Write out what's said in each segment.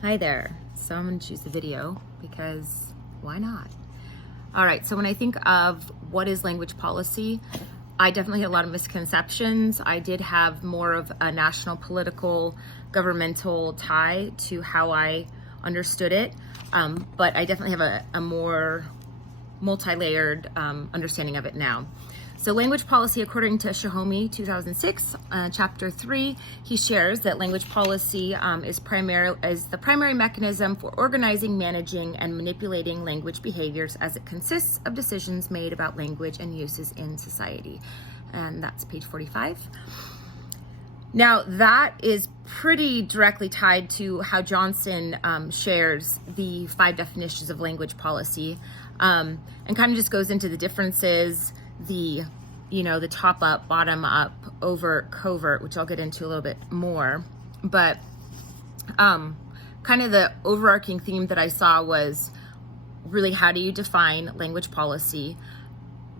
Hi there. So I'm going to choose the video because why not? All right, so when I think of what is language policy, I definitely had a lot of misconceptions. I did have more of a national political governmental tie to how I understood it, but I definitely have a more multi-layered understanding of it now. So language policy, according to Shahomey, 2006, chapter 3, he shares that language policy is the primary mechanism for organizing, managing, and manipulating language behaviors as it consists of decisions made about language and uses in society. And that's page 45. Now, that is pretty directly tied to how Johnson shares the 5 definitions of language policy, and kind of just goes into the differences, the top up, bottom up, overt, covert, which I'll get into a little bit more. But kind of the overarching theme that I saw was really, how do you define language policy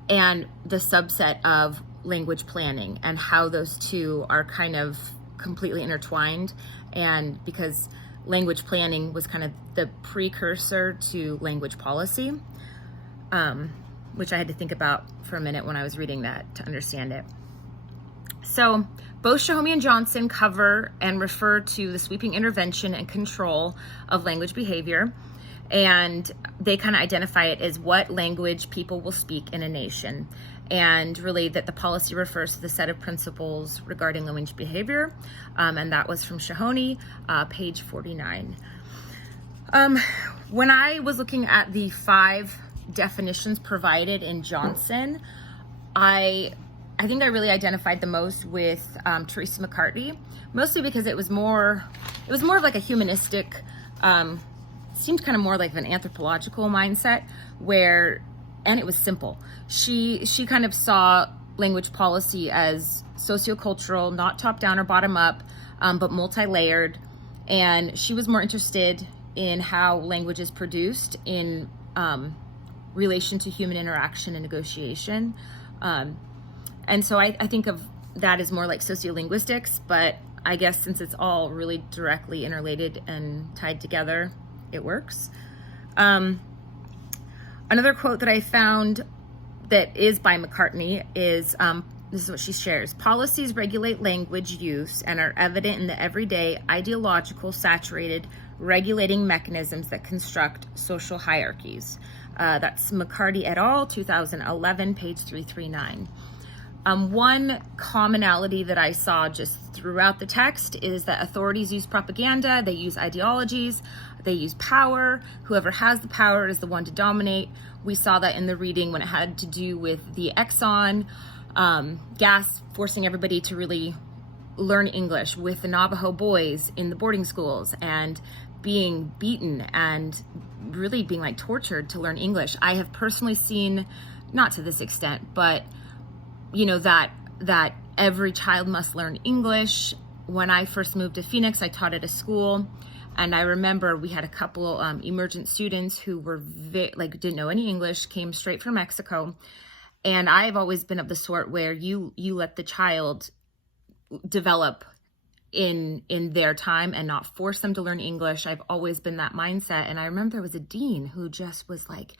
and the subset of language planning, and how those two are kind of completely intertwined. And because language planning was kind of the precursor to language policy, which I had to think about for a minute when I was reading that to understand it. So both Shahomey and Johnson cover and refer to the sweeping intervention and control of language behavior, and they kind of identify it as what language people will speak in a nation, and really that the policy refers to the set of principles regarding language behavior, and that was from Shahomey, page 49. When I was looking at the 5 definitions provided in Johnson, I think I really identified the most with Teresa McCartney, mostly because it was more of like a humanistic, seemed kind of more like an anthropological mindset, and it was simple. She kind of saw language policy as sociocultural, not top down or bottom up, but multi-layered, and she was more interested in how language is produced in relation to human interaction and negotiation. And so I think of that as more like sociolinguistics, but I guess since it's all really directly interrelated and tied together, it works. Another quote that I found that is by McCartney is, this is what she shares: policies regulate language use and are evident in the everyday ideological saturated regulating mechanisms that construct social hierarchies. That's McCarty et al., 2011, page 339. One commonality that I saw just throughout the text is that authorities use propaganda, they use ideologies, they use power. Whoever has the power is the one to dominate. We saw that in the reading when it had to do with the Exxon gas forcing everybody to really learn English, with the Navajo boys in the boarding schools and being beaten and really being like tortured to learn English. I have personally seen, not to this extent, but that every child must learn English. When I first moved to Phoenix, I taught at a school, and I remember we had a couple emergent students who were didn't know any English, came straight from Mexico. And I've always been of the sort where you let the child develop in their time and not force them to learn English. I've always been that mindset. And I remember there was a dean who just was like,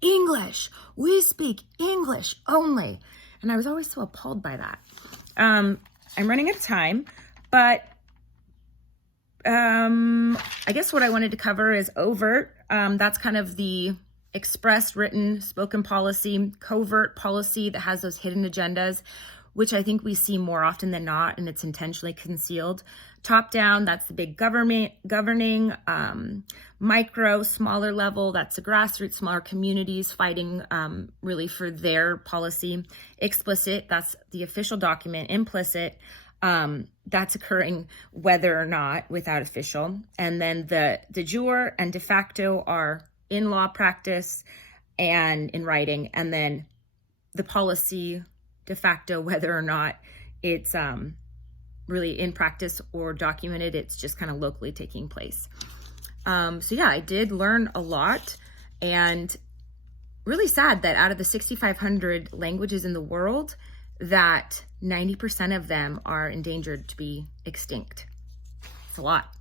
English, we speak English only. And I was always so appalled by that. I'm running out of time, but I guess what I wanted to cover is overt. That's kind of the expressed, written, spoken policy. Covert policy that has those hidden agendas, which I think we see more often than not, and it's intentionally concealed. Top down, that's the big governing. Micro, smaller level, that's the grassroots, smaller communities fighting really for their policy. Explicit, that's the official document. Implicit, that's occurring whether or not without official. And then the de jure and de facto are in law practice and in writing. And then the policy de facto, whether or not it's really in practice or documented, it's just kind of locally taking place. So yeah, I did learn a lot, and really sad that out of the 6,500 languages in the world, that 90% of them are endangered to be extinct. It's a lot.